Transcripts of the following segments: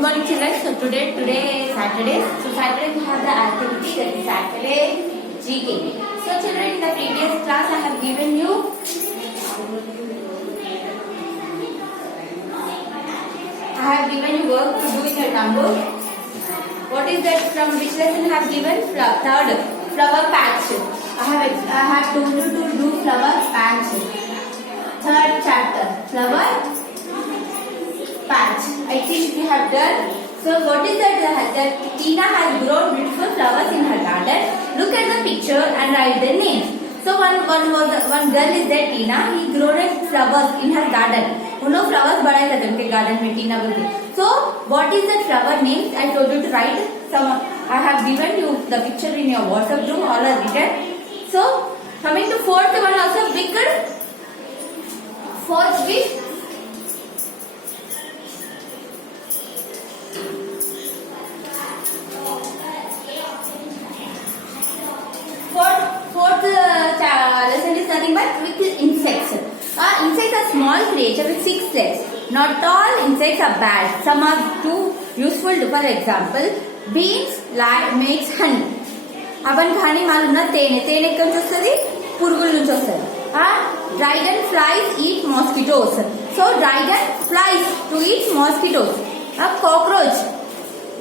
Good morning, children. So today is Saturday. So Saturday we have the activity that is Saturday GK. So children, in the previous class I have given you work to do in your notebook. What is that? From which lesson I have given? Third, flower patch. I have told you to do flower patch. Third chapter, flower patch. I think we have done. So what is that? That Tina has grown beautiful flowers in her garden. Look at the picture and write the name. So one girl is there, Tina. He grown flowers in her garden. Flowers बढ़ाए जाते हैं उनके garden में टीना बोलते. So what is that flower name? I told you to write some. I have given you the picture in your WhatsApp group. All are written. So coming to fourth one also wicked. Fourth week. Fourth lesson is nothing but with insects. Insects are small creatures with 6 legs. Not all insects are bad. Some are too useful. For example, bees makes honey. आपण खाणी मालूम ना तेने ఎక్కడి నుంచి వస్తుంది పురుగుల నుంచి వస్తుంది. Dragon flies eat mosquitoes. So dragon flies to eat mosquitoes. Cockroach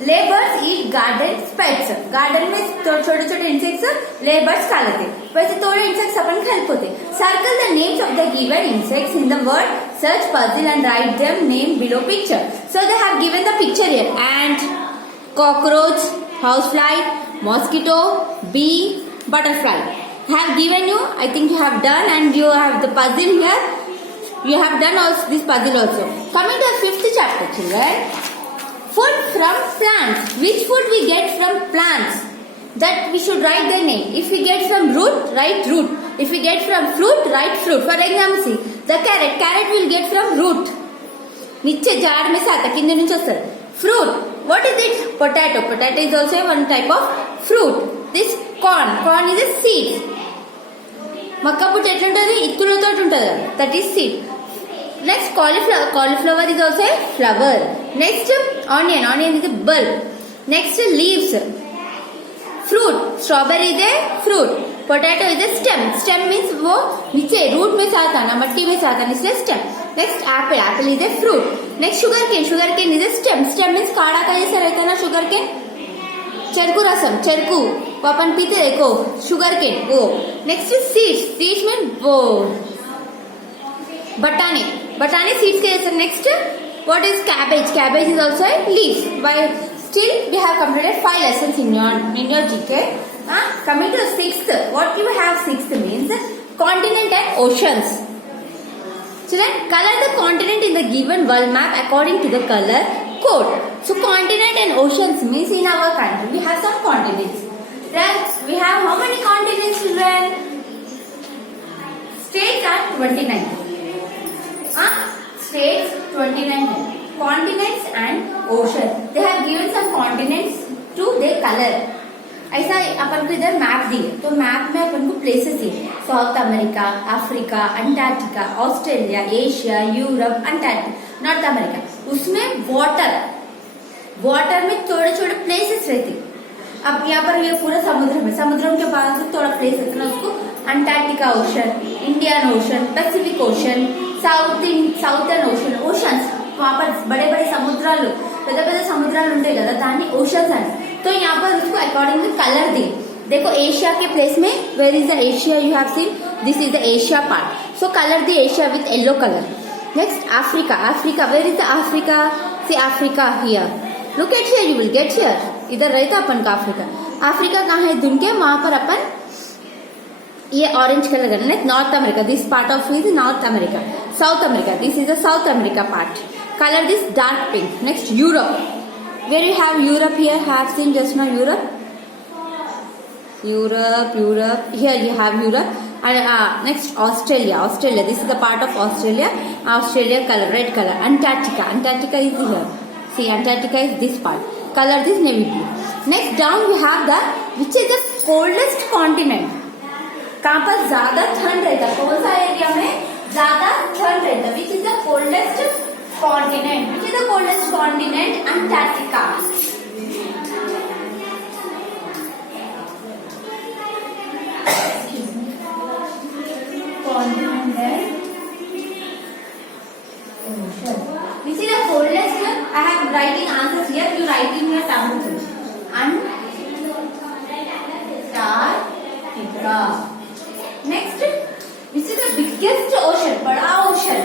labours eat garden pets. Garden में छोटे छोटे इंसेक्ट्स लेबर्स खा लेते. वैसे थोड़े इंसेक्ट्स अपन खाते. Circle the names of the given insects in the word search puzzle and write them name below picture. So they have given the picture here. Ant, cockroach, house fly, mosquito, bee, butterfly. Have given you. I think you have done and you have the puzzle here. You have done also this puzzle also. Coming to the fifth chapter, children. Food from plants. Which food we get from plants? That we should write their name. If we get from root, write root. If we get from fruit, write fruit. For example, see the carrot. Carrot will get from root. नीचे झाड़ में से आता किंदे नीचे sir. Fruit. What is it? Potato. Potato is also one type of fruit. This corn. Corn is a seed. మక్క పుట్టు ఎట్లుంటది ఇత్తులతో ఉంటది. That is seed. Next cauliflower. Cauliflower is also flower. Next onion. Onion is bulb. Next leaves. Fruit. Strawberry is a fruit. Potato is a stem. Stem means वो नीचे root में से आता ना मट्टी में से आता ना इसलिए stem. Next apple. Apple is a fruit. Next sugar cane. Sugar cane is a stem. Stem means काढ़ा का जैसा रहता है ना शुगर केन. चरकू रसम. चरकू वो अपन पीते देखो शुगर केन वो. Next seeds. सीड्स मीन वो बटाने. बटाने सीड्स के जैसे. Next what is cabbage. Cabbage is also a leaf. By still we have completed 5 lessons in your GK. Coming to sixth. What you have sixth means continent and oceans. Children, color the continent in the given world map according to the color code. So continent and oceans means in our country we have some continents. Then we have how many continents, children? States are 29. States 29. Continents and ocean. They have given some continents to their color. ऐसा अपन को इधर map दिए तो map में अपन को places दिए. South America, Africa, Antarctica, Australia, Asia, Europe, Antarctica, north America. उसमें water में थोड़े छोटे प्लेसेस रहते. अब यहाँ पर ये पूरा समुद्र में समुद्रों के पास थोड़ा प्लेस रहता है उसको Antarctica ocean, Indian ocean, Pacific ocean, southern ocean. Oceans वहाँ पर बड़े बड़े समुद्राలు పెద్ద పెద్ద సముద్రాలు ఉంటాయి కదా దాన్ని ఓషన్స్ అంటారు. तो यहाँ पर उसको अकॉर्डिंग टू कलर दी. देखो एशिया के प्लेस में where is the Asia you have seen this is the Asia part. So colour the Asia with yellow colour. Next Africa. Africa where is the Africa. See Africa here. Look at here you will get here. इधर रहता अपन का Africa. Africa कहाँ है ढूंढ के वहां पर अपन ये ऑरेंज कलर करना. North America. This part of is north America. South America. This is the south America part. Color this dark pink. Next Europe. Where you have Europe here? Have seen just now Europe. Here you have Europe. And next Australia. Australia. This is the part of Australia. Australia color red color. Antarctica. Antarctica is here. See Antarctica is this part. Color this navy blue. Next down you have the which is the coldest continent. कहाँ पर ज्यादा ठंड रहता. कौन सा area में ज्यादा ठंड रहता. Which is the coldest continent. Which is the coldest continent? Antarctica. Continent and ocean. Which is the coldest? I have writing answers here. You write in your tablet. Antarctica. Next, which is the biggest ocean? बड़ा ocean.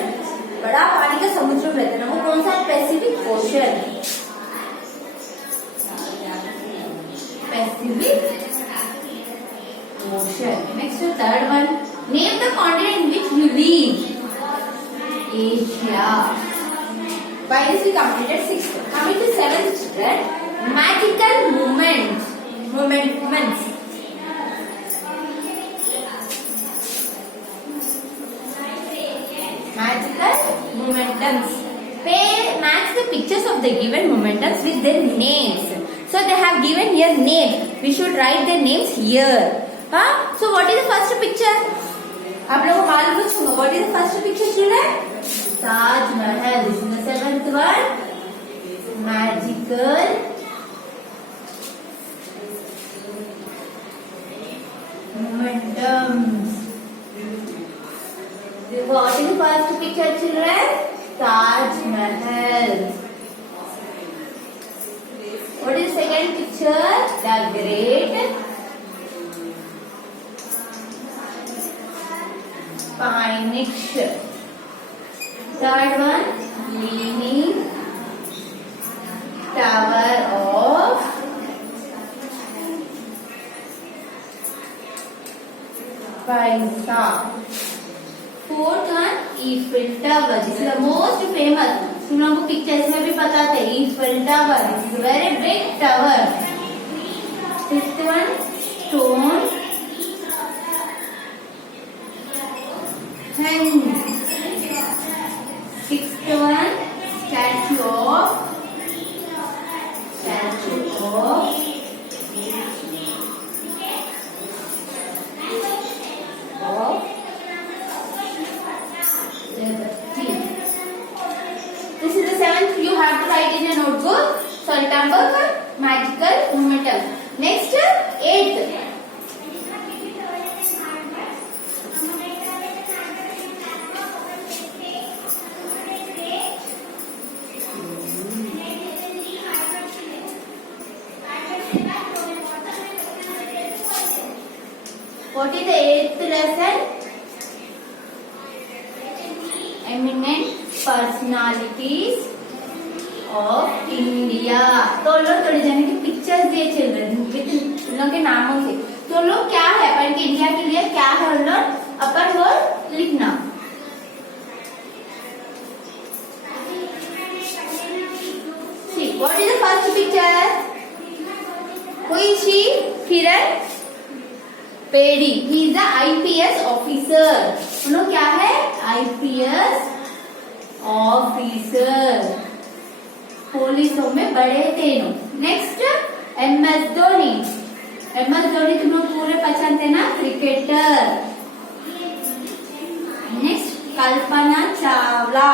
बड़ा पानी का समुद्र रहता है ना, वो कौन सा? Pacific ocean. Pacific ocean. Next, third one. Name the continent in which you live. Asia. By this we completed 6th. Coming to 7th children. Magical moments. Magical momentums. Match the pictures of the given momentums with their names. So they have given here names. We should write their names here. So what is the first picture? आप लोगों को मालूम पूछूंगा. What is the first picture children? Taj Mahal. This is the 7th one. Magical momentums. What is the first picture children? Taj Mahal. What is the second picture? The Great Phoenix. Third one, Leaning Tower of Pisa. Fourth one, Eiffel Tower. This is the most famous. तुम लोगों को pictures में भी पता थे. Eiffel Tower. This is a very big tower. Fifth one, Stone Hanging. Sixth one, statue of Liberty. This is the 7th. You have to write in a notebook. So remember magical momentum. Next, 8th. What is the 8th lesson? Eminent personalities of India. तो लोग थोड़े जने की pictures दिए children उन लोग के नामों से. तो लोग क्या है अपन के इंडिया के लिए क्या है उन लोग अपन वो लिखना. See, what is the first picture? Who is she? Kiran Pedi. He is the IPS officer. उन लोग क्या है? IPS officer. पुलिसों में बड़े थे. Next, MS Dhoni. MS Dhoni तुम लोग पूरे पहचानते ना, cricketer. Next, Kalpana Chawla.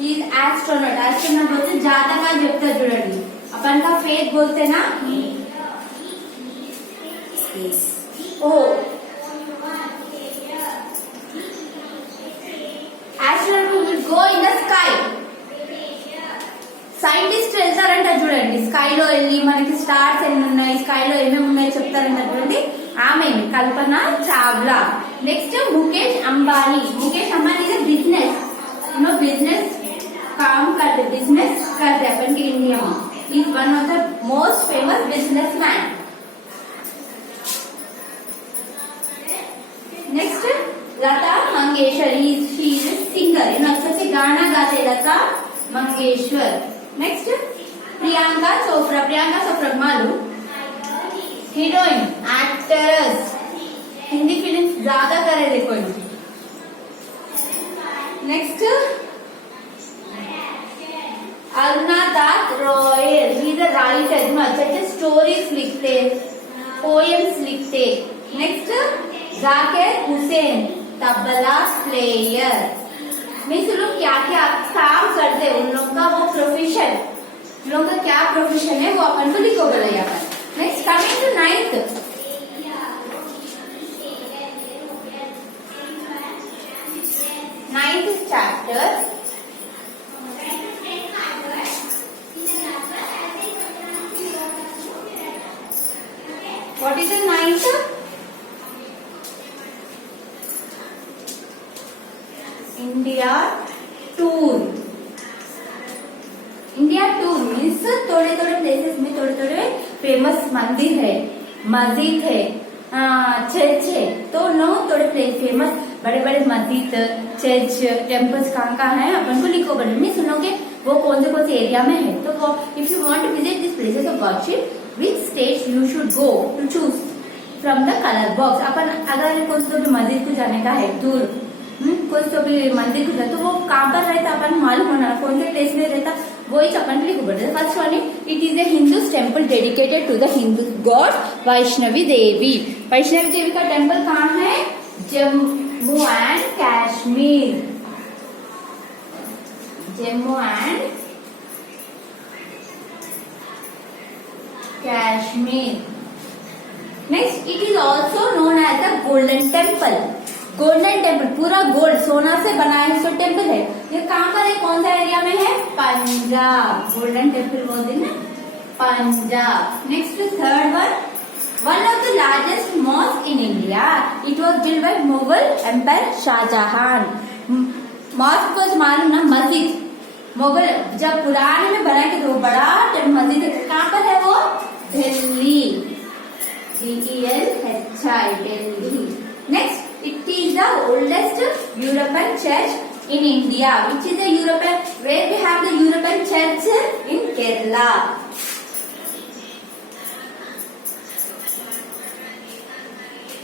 He is astronaut. Astronaut बोलते जातका చెప్తా చూడండి. अपन का फेथ बोलते ना. Oh, astronaut will go in the sky. Scientist వెళ్తారంట చూడండి. స్కైలో వెళ్ళి మనకి స్టార్స్ ఎన్ని ఉన్నాయి, స్కైలో ఏమేమి ఉన్నాయో చెప్తారంట చూడండి. ఆమె Kalpana Chawla. Next, Mukesh Ambani. Mukesh Ambani is business. Business काम करते, बिजनेस करते अपन के इंडिया में. Is one of the most famous businessman. Next, Lata Mangeshkar. She is singer. अच्छे से गाना गाते लता मंगेशकर. नेक्स्ट, प्रियंका चोपड़ा. प्रियंका चोपड़ा मालूम? Heroine, actress. हिंदी फिल्म ज्यादा करे देखो. Next, Aruna Das Royal. He is a writer. अच्छे स्टोरीज लिखते, पोएम्स लिखते. Next, Zakir Hussain, tabla player. Means उन लोग क्या क्या काम करते हैं, उन लोग का वो प्रोफेशन, उन लोग का क्या प्रोफेशन है वो अपन को लिखो बोला यहाँ पर। Next coming to ninth, ninth chapter, what is the ninth? India tour. India tour means थोड़े थोड़े प्लेसेस में थोड़े थोड़े फेमस मंदिर है, मस्जिद है, चर्च है, तो नो थोड़े फेमस बड़े बड़े मस्जिद, चर्च, टेम्पल्स कहाँ है अपन को लिखो बड़े में सुनोगे वो कौन से एरिया में है। तो वो if you want to visit this places of worship, which states you should go to choose from the colour box. अपन अगर कौन सा भी मस्जिद को जाने का है दूर, कौन सा भी मंदिर को जाए तो वो कहाँ पर रहता अपन मालूम होना, कौन से प्लेस में रहता वो ही अपन को लिखो बड़े। First one it is a Hindu temple dedicated to the Hindu god Vaishnavi Devi. Vaishnavi Devi का टेम्पल कहाँ है? Jammu and Kashmir, Jammu and Kashmir. Next it is also known as the Golden Temple. Golden Temple पूरा गोल्ड सोना से बना है सो टेम्पल है। ये कहाँ पर है, कौन सा एरिया में है? पंजाब। गोल्डन टेम्पल बोलते हैं ना, Punjab. Next third one of the largest mosque in India, it was build by Mughal empire Shahjahan. Mosque को मालूम ना, मस्जिद मुगल जब पुराने में बना के तो बड़ा मस्जिद है, कहाँ पर है वो? Delhi, DELHI, Delhi. Next it is the oldest European church in India, which is the European, where we have the European church in Kerala.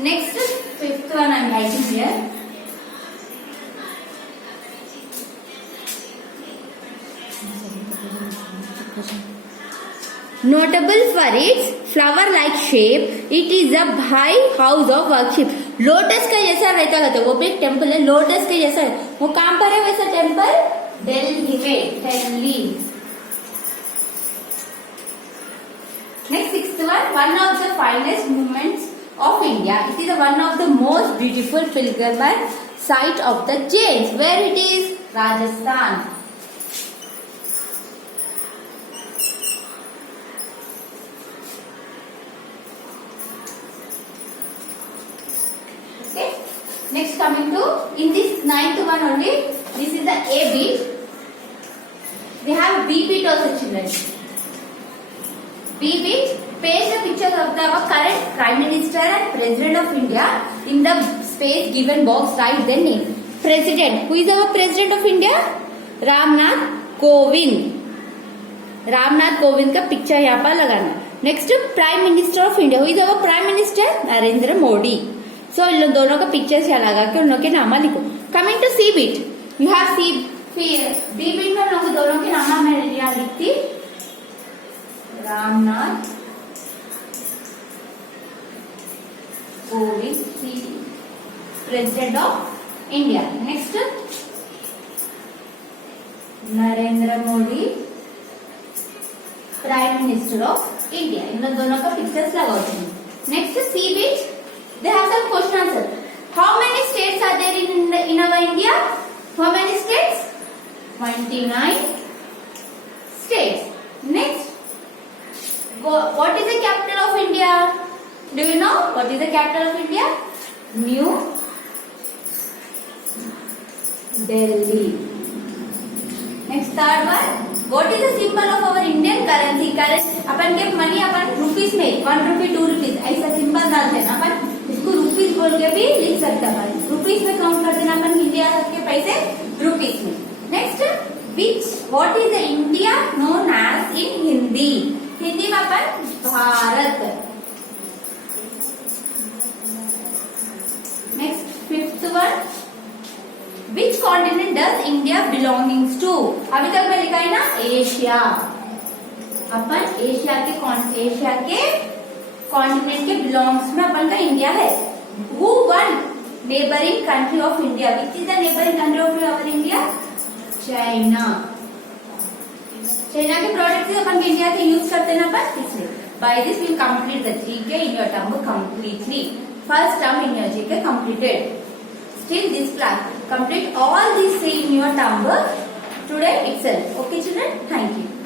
Next, fifth one I am writing here. Notable for its flower-like shape, it is a high house of worship. Lotus का जैसा रहता था, वो भी एक temple है, lotus के जैसा है। वो कहाँ पर है वैसा टेम्पल? दिल्ली में, Delhi. Next sixth one of the finest movements of India, it is one of the most beautiful pilgrimage site of the Jains, where it is? Rajasthan. Okay. Next coming to in this ninth one only, this is the A beat. We have B beat also children. B beat, paste the pictures of the current Prime Minister and President of India in the space given box. Write their name. President. Who is our President of India? Ramnath Kovind. Ramnath Kovind का picture यहाँ पर लगाना। Next prime minister of India, who is our prime minister? Narendra Modi. So इन दोनों का pictures यहाँ लगा के उन लोग के नाम लिखो। Coming to C bit, you have C B bit में लोग दोनों के नाम मैं यहाँ लिखती, Ramnath Kovind, president of India. Next Narendra Modi, prime minister of India. इन दोनों का पिक्चर्स लगाते हैं। Next C bit, they have some question answer. How many states are there in our India? How many states? 29 states. Next, what is the capital of India? Do you know what is the capital of India? New Delhi. Next third one, what is the symbol of our Indian currency? Currency अपन के money अपन rupees में 1 रुपी 2 rupees ऐसा symbol डालते हैं ना, अपन इसको rupees बोल के भी लिख सकते हैं। रुपीस में काउंट कर देना अपन इंडिया के पैसे रुपीस में। Next which what is the India known as in Hindi? Hindi में अपन Bharat. Next fifth one, which continent does India belongings to? अभी तक मैं लिखा है ना एशिया, अपन एशिया के कॉन्टिनेंट के बिलोंग्स में अपन का इंडिया है। Who won neighboring country of India. Which is the neighboring country of our India? China. China के प्रोडक्ट भी अपन इंडिया के यूज करते ना पर इसलिए by this we complete the GK in your term completely. First term in your GK completed. Still this class complete all these three in your term today itself. Okay children, thank you.